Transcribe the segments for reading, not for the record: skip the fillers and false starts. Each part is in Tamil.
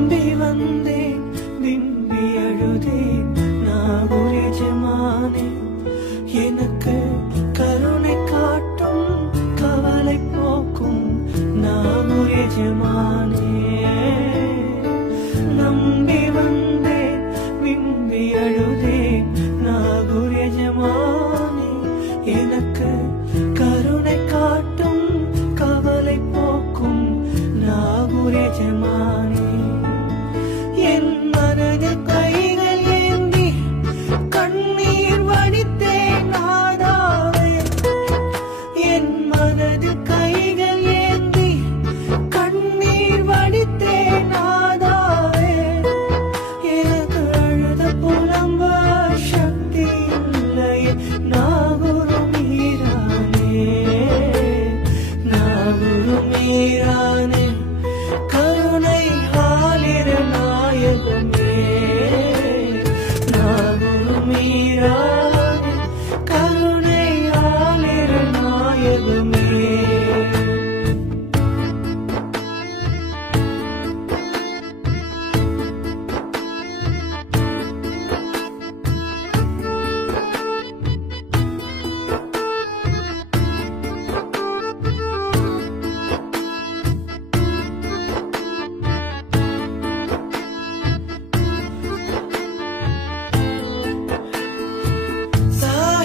நம்பி வந்தேன் விம்பி அழுதேன் நாகூர் எஜமானே எனக்கு கருணை காட்டும் கவலை போக்கும் நாகூர் எஜமானே நம்பி வந்தேன் விம்பி அழுதேன் நாகூர் எஜமானே எனக்கு கருணை காட்டும் கவலை போக்கும் நாகூர் எஜமானே என் மனதில் கைகள் ஏந்தி கண்ணீர் வடித்தேன் நாதாவே என் மனதில் கைகள் ஏந்தி கண்ணீர் வடித்தேன் நாதாவே எனக்கு அழுத புலம்ப சக்தி இல்லையே நாகூர் மீரானே நாகூர் மீரானே கருணை ஆலிர நாயகமே நாகூர் மீரானே கருணை ஆலிர நாயகமே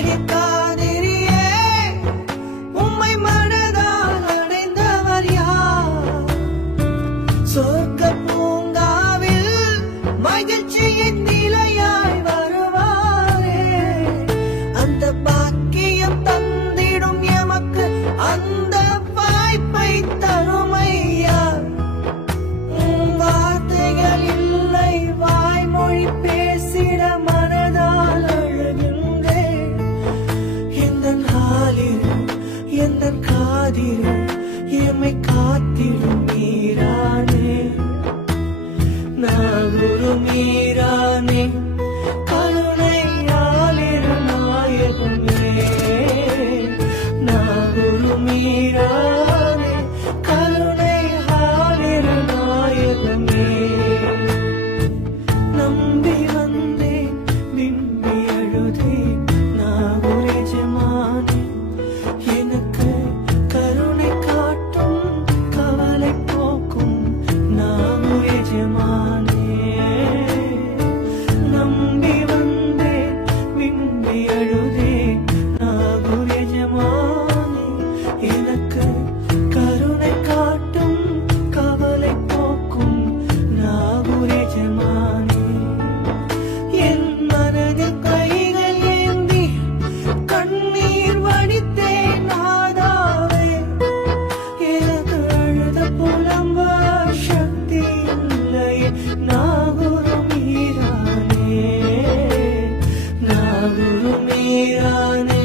சாஹிகாதிரியே உம்மை மனதால் அடைந்தவர் யார் சொர்க்க பூங்காவில் மகிழ்ச்சியின் நிலையாய் வருவாரே அந்த பாக்கியம் தந்திடும் எமக்கு அந்த வாய்ப்பை தருமையா வார்த்தைகள் இல்லை வாய்மொழி பேசிட மனதால் அழுகின்றேன் எந்தன் ஆலில் எந்தன் காதில் எம்மை காத்திடும் மீரானே நாகூர் மீரானே கருணை ஆலிர நாயகமே நாகூர் மீரானே கருணை ஆலிர நாயகமே நம்பி வந்தேன் விம்பி அழுதேன் நாகூர் எஜமானே எனக்கு கருணை காட்டும் கவலை போக்கும் நாகூர் எஜமானே நம்பி வந்தேன் விம்பி அழுதேன் நாகூர் எஜமானே எனக்கு கருணை காட்டும் கவலை போக்கும் நாகூர் எஜமானே என் மனதில் கைகள் ஏந்தி கண்ணீர் வடித்தேன் நாதாவே எனக்கு அழுத புலம்ப சக்தி இல்லையே நாகூர் மீரானே நாகூர் மீரானே